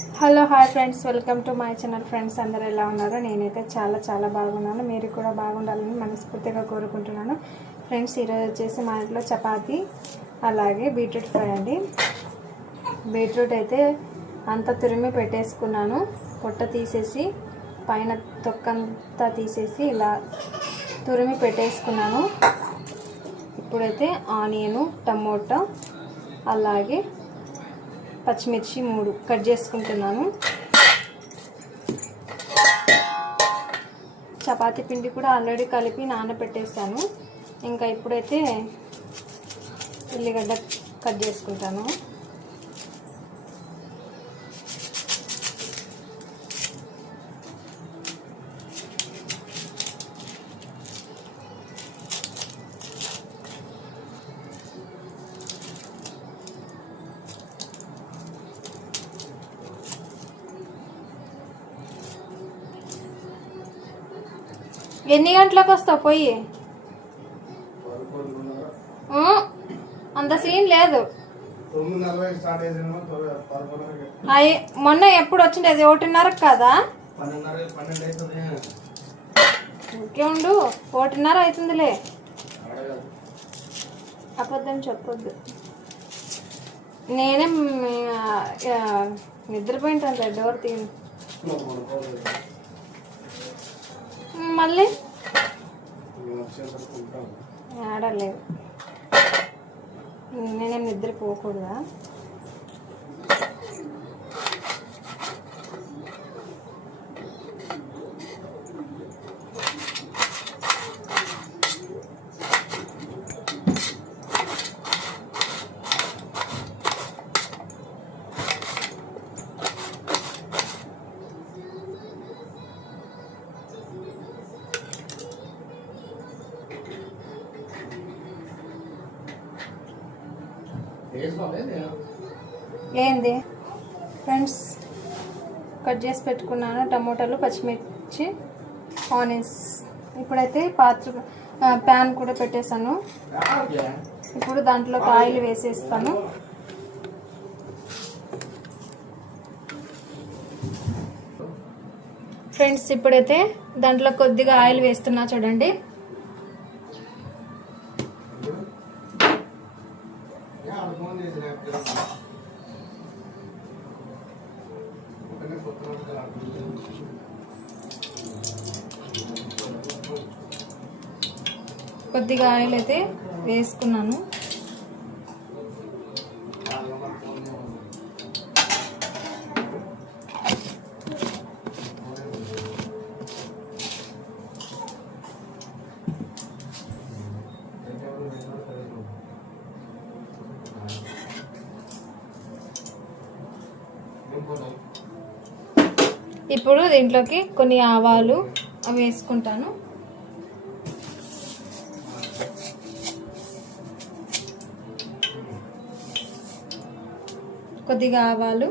Hello hi friends, welcome to my channel. Friends అందరూ ఎలా ఉన్నారు? నేనైతే చాలా బాగున్నాను. మీరు కూడా బాగుండాలని మనస్ఫూర్తిగా కోరుకుంటున్నాను. ఫ్రెండ్స్, ఈరోజు వచ్చేసి మా ఇంట్లో చపాతీ అలాగే బీట్రూట్ ఫ్రై అండి. బీట్రూట్ అయితే అంతా తురిమి పెట్టేసుకున్నాను. పొట్ట తీసేసి పైన తొక్కంతా తీసేసి ఇలా తురిమి పెట్టేసుకున్నాను. ఇప్పుడైతే ఆనియను, టమోటా అలాగే పచ్చిమిర్చి 3 కట్ చేసుకుంటున్నాను. చపాతీ పిండి కూడా ఆల్రెడీ కలిపి నానబెట్టేస్తాను. ఇంకా ఇప్పుడైతే ఉల్లిగడ్డ కట్ చేసుకుంటాను. ఎన్ని గంటలకు వస్తావు? పోయి అంత సీన్ లేదు. మొన్న ఎప్పుడు వచ్చిండేది? 1:30 కదా? ఇంకే ఉండు, 1:30 అవుతుందిలే. అబద్ధం చెప్పొద్దు. నేనే నిద్రపోయింటాను. డోర్ తీను మళ్ళీ ఆడలేదు. నేనేం నిద్రపోకూడదా? ఏంది ఫ్రెండ్స్, కట్ చేసి పెట్టుకున్నాను టమోటాలు, పచ్చిమిర్చి, ఆనియన్స్. ఇప్పుడైతే ప్యాన్ కూడా పెట్టేశాను. ఇప్పుడు దాంట్లో ఆయిల్ వేసేస్తాను. ఫ్రెండ్స్, ఇప్పుడైతే దాంట్లో కొద్దిగా ఆయిల్ వేస్తున్నా చూడండి. కొద్దిగా ఆయిల్ అయితే వేసుకున్నాను. ఇప్పుడు దీంట్లోకి కొన్ని ఆవాలు అవి వేసుకుంటాను. కొద్దిగా ఆవాలు,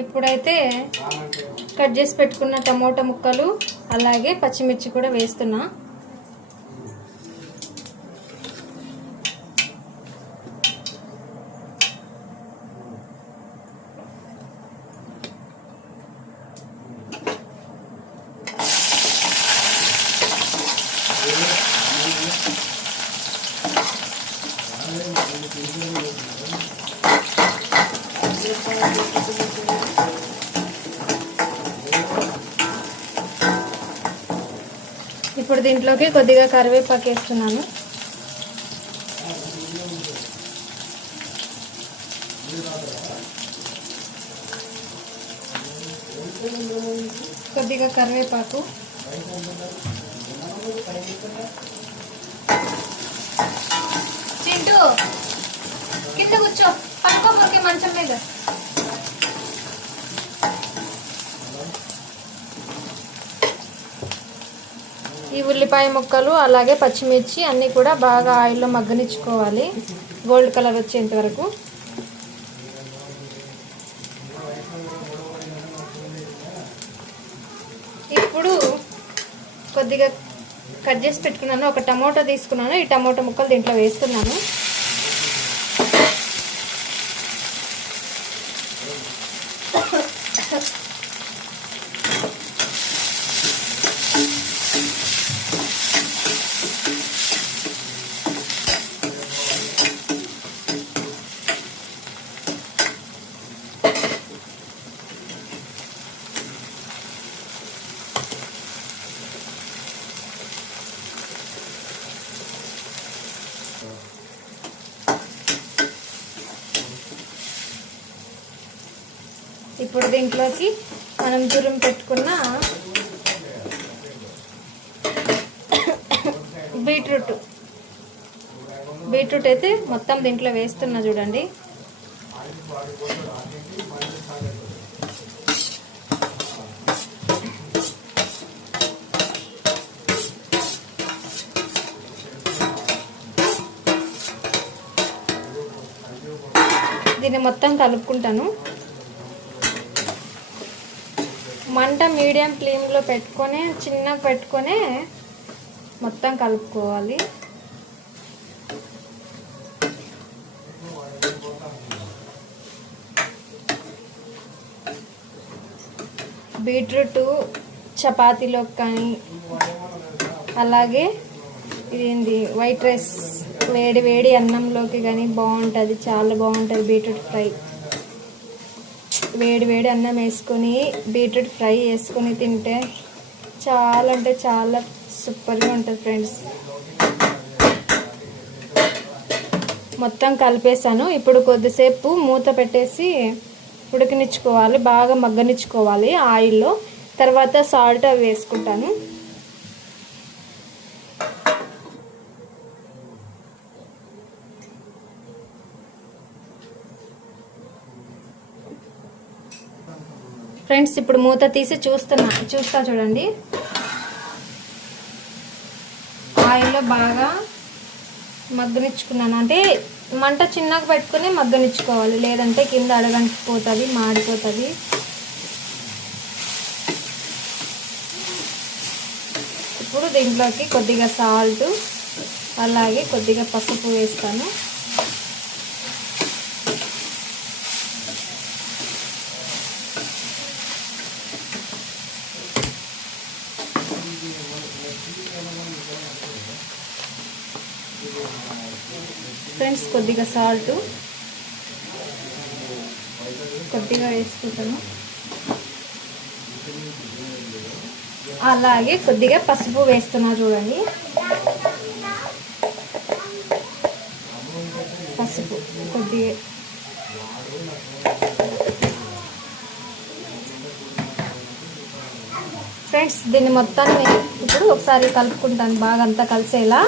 ఇప్పుడైతే కట్ చేసి పెట్టుకున్న టమోటా ముక్కలు అలాగే పచ్చిమిర్చి కూడా వేస్తున్నా. ఇప్పుడు దీంట్లోకి కొద్దిగా కరివేపాకు వేస్తున్నాను. కొద్దిగా కరివేపాకు, చింటూ కింద కూర్చో, పడుకోమరికి మంచం మీద. ఈ ఉల్లిపాయ ముక్కలు అలాగే పచ్చిమిర్చి అన్నీ కూడా బాగా ఆయిల్లో మగ్గనిచ్చుకోవాలి, గోల్డ్ కలర్ వచ్చేంత వరకు. ఇప్పుడు కొద్దిగా కట్ చేసి పెట్టుకున్నాను, ఒక టమోటా తీసుకున్నాను. ఈ టమోటా ముక్కలు దీంట్లో వేస్తున్నాను. ఇప్పుడు దీంట్లోకి మనం తురిమి పెట్టుకున్న బీట్రూట్ అయితే మొత్తం దీంట్లో వేస్తున్నా చూడండి. దీన్ని మొత్తం కలుపుకుంటాను. మంట మీడియం ఫ్లేమ్లో పెట్టుకొని చిన్నగా పెట్టుకొని మొత్తం కలుపుకోవాలి. బీట్రూట్ చపాతీలోకి కానీ అలాగే ఇదేంది వైట్ రైస్ వేడి వేడి అన్నంలోకి కానీ బాగుంటుంది, చాలా బాగుంటుంది. బీట్రూట్ ఫ్రై వేడి వేడి అన్నం వేసుకొని బీట్రూట్ ఫ్రై వేసుకొని తింటే చాలా అంటే చాలా సూపర్గా ఉంటుంది ఫ్రెండ్స్. మొత్తం కలిపేసాను. ఇప్పుడు కొద్దిసేపు మూత పెట్టేసి ఉడకనిచ్చుకోవాలి, బాగా మగ్గనిచ్చుకోవాలి ఆయిల్లో. తర్వాత సాల్ట్ అవి వేసుకుంటాను. ఫ్రెండ్స్ ఇప్పుడు మూత తీసి చూస్తా చూడండి. ఆయిల్లో బాగా మగ్గనిచ్చుకున్నాను. అంటే మంట చిన్నగా పెట్టుకుని మగ్గనిచ్చుకోవాలి, లేదంటే కింద అడగంటిపోతుంది, మాడిపోతుంది. ఇప్పుడు దీంట్లోకి కొద్దిగా సాల్ట్ అలాగే కొద్దిగా పసుపు వేస్తాను. ఫ్రెండ్స్ కొద్దిగా సాల్ట్ కొద్దిగా వేసుకుంటాను, అలాగే కొద్దిగా పసుపు వేస్తున్నా చూడండి. పసుపు కొద్దిగా ఫ్రెండ్స్ దీన్ని మొత్తాన్ని ఇప్పుడు ఒకసారి కలుపుకుంటాను బాగా అంతా కలిసేలా.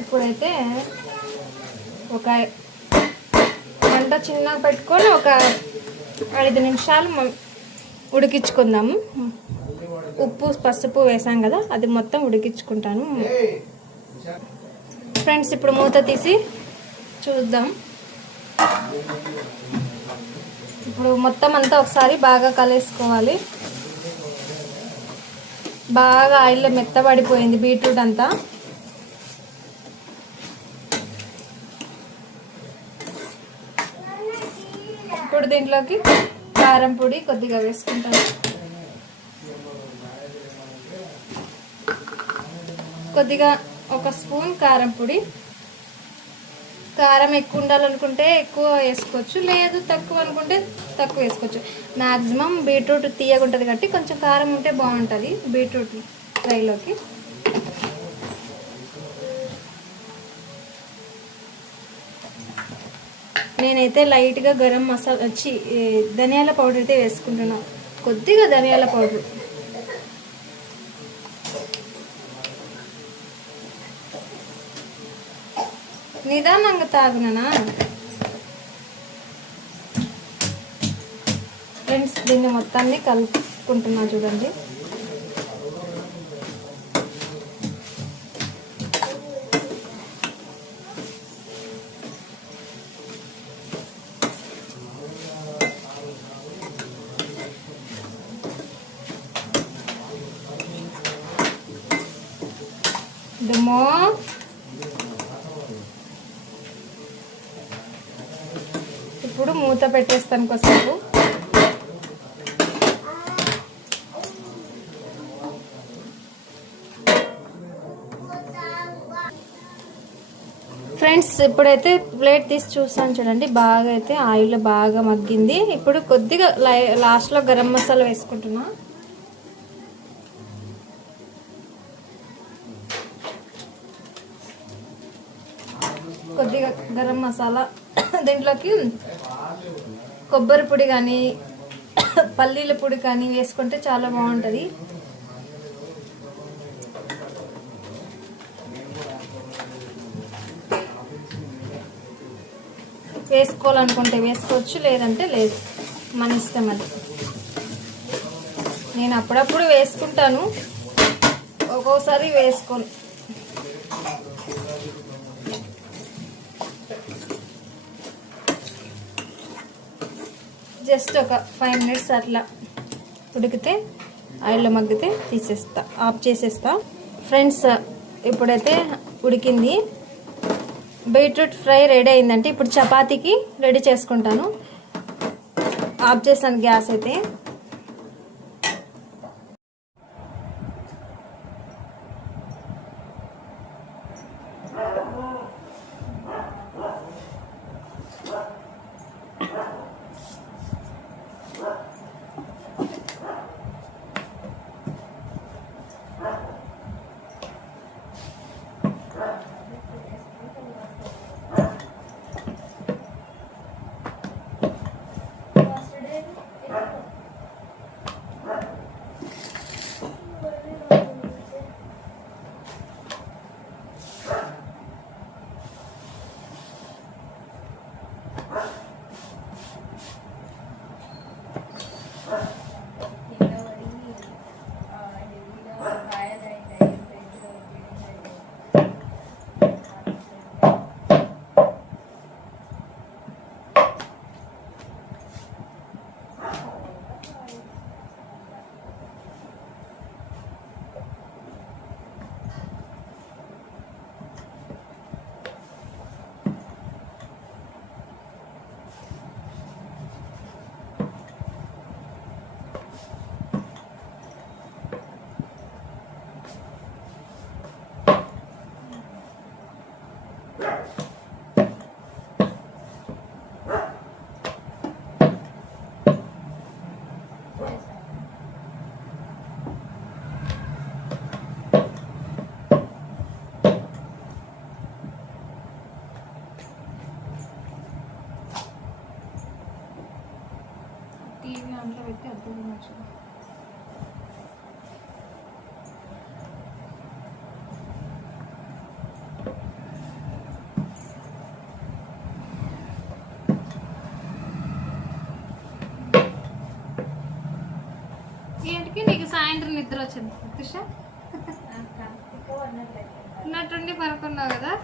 ఇప్పుడైతే ఒక మంట చిన్నగా పెట్టుకొని ఒక 5 నిమిషాలు ఉడికించుకుందాము. ఉప్పు పసుపు వేసాం కదా, అది మొత్తం ఉడికించుకుంటాను. ఫ్రెండ్స్ ఇప్పుడు మూత తీసి చూద్దాం. ఇప్పుడు మొత్తం అంతా ఒకసారి బాగా కలేసుకోవాలి. బాగా ఆయిల్లో మెత్తబడిపోయింది బీట్రూట్ అంతా. ఇప్పుడు దీంట్లోకి కారం పొడి కొద్దిగా వేసుకుంటాను. కొద్దిగా 1 స్పూన్ కారం పొడి. కారం ఎక్కువ ఉండాలనుకుంటే ఎక్కువ వేసుకోవచ్చు, లేదు తక్కువ అనుకుంటే తక్కువ వేసుకోవచ్చు. మ్యాక్సిమం బీట్రూట్ తీయగా ఉంటుంది కాబట్టి కొంచెం కారం ఉంటే బాగుంటుంది బీట్రూట్ ఫ్రైలోకి. నేనైతే లైట్గా గరం మసాలా ధనియాల పౌడర్ అయితే వేసుకుంటున్నాను. కొద్దిగా ధనియాల పౌడర్, నిదానంగా తాగునా ఫ్రెండ్స్. దీన్ని మొత్తాన్ని కలుపుకుంటున్నా చూడండి. దుమ్మో ఇప్పుడు మూత పెట్టేస్తాను కొద్దిసేపు. ఫ్రెండ్స్ ఇప్పుడైతే ప్లేట్ తీసి చూస్తాను చూడండి, బాగా అయితే ఆయిల్ బాగా మగ్గింది. ఇప్పుడు కొద్దిగా లాస్ట్లో గరం మసాలా వేసుకుంటున్నా. కొద్దిగా గరం మసాలా, దీంట్లోకి కొబ్బరి పొడి కానీ పల్లీల పొడి కానీ వేసుకుంటే చాలా బాగుంటుంది. వేసుకోవాలనుకుంటే వేసుకోవచ్చు, లేదంటే లేదు, మన ఇష్టం అది. నేను అప్పుడప్పుడు వేసుకుంటాను, ఒక్కోసారి వేసుకోను. జస్ట్ ఒక 5 minutes అట్లా ఉడికితే, ఆయిల్లో మగ్గితే తీసేస్తా, ఆఫ్ చేసేస్తా. ఫ్రెండ్స్ ఇప్పుడైతే ఉడికింది. బీట్రూట్ ఫ్రై రెడీ అయిందంటే ఇప్పుడు చపాతీకి రెడీ చేసుకుంటాను. ఆఫ్ చేస్తాను గ్యాస్ అయితే. టీవీ దాంట్లో పెట్టి అర్థం నచ్చదు. ఏంటికి నీకు సాయంత్రం నిద్ర వచ్చింది తుష? ఉన్నట్టుండి పనుకున్నావు కదా.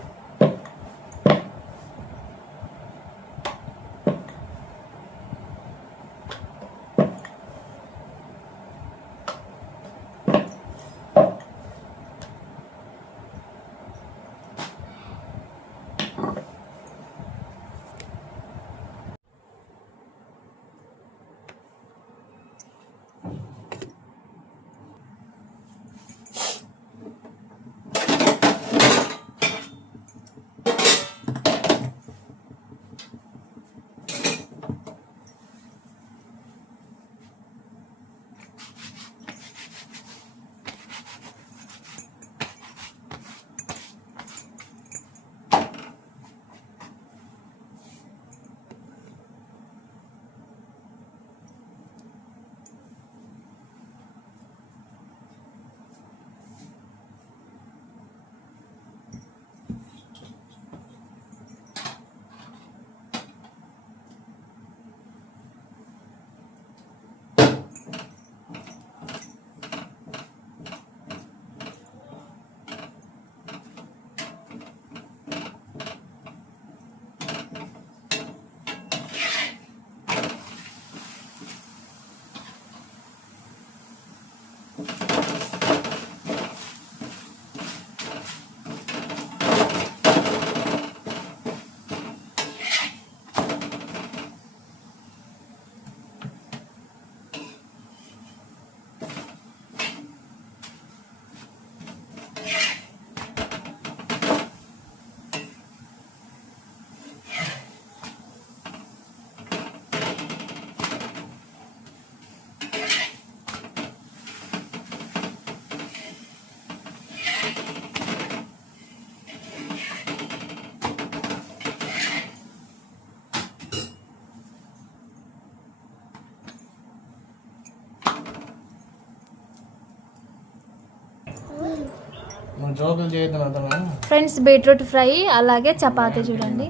జోకులు చేయొద్దు. ఫ్రెండ్స్ బీట్రూట్ ఫ్రై అలాగే చపాతీ చూడండి.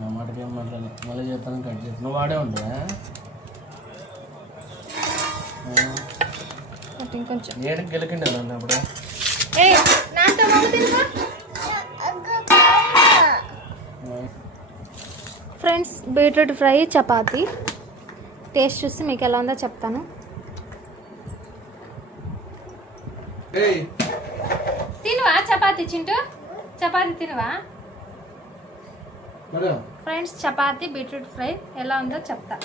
నా మాటకి ఏం మాట్లాడలేదు, మళ్ళీ చేస్తాను కట్ చేసి నువ్వు వాడే ఉండే ఇంకొంచెం ఏడికి గెలికిండే అప్పుడు. Friends beetroot fry chapati taste చూసి మీకు ఎలా ఉందో చెప్తాను. తినవా చపాతీ చింటూ? చపాతీ తినవా? ఫ్రెండ్స్ చపాతీ బీట్రూట్ ఫ్రై ఎలా ఉందో చెప్తా.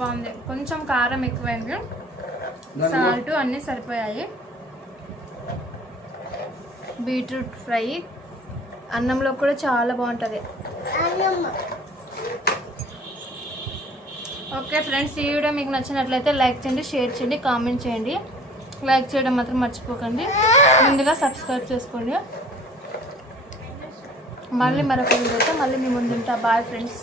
బాగుంది. కొంచెం కారం ఎక్కువైంది, సాల్ట్ అన్నీ సరిపోయాయి. బీట్రూట్ ఫ్రై అన్నంలో కూడా చాలా బాగుంటుంది. ఓకే ఫ్రెండ్స్, ఈ వీడియో మీకు నచ్చినట్లయితే లైక్ చేయండి, షేర్ చేయండి, కామెంట్ చేయండి. లైక్ చేయడం మాత్రం మర్చిపోకండి. ముందుగా సబ్స్క్రైబ్ చేసుకోండి. మళ్ళీ మరొక వీడియోతో మళ్ళీ మీ ముందుంటా. Bye friends.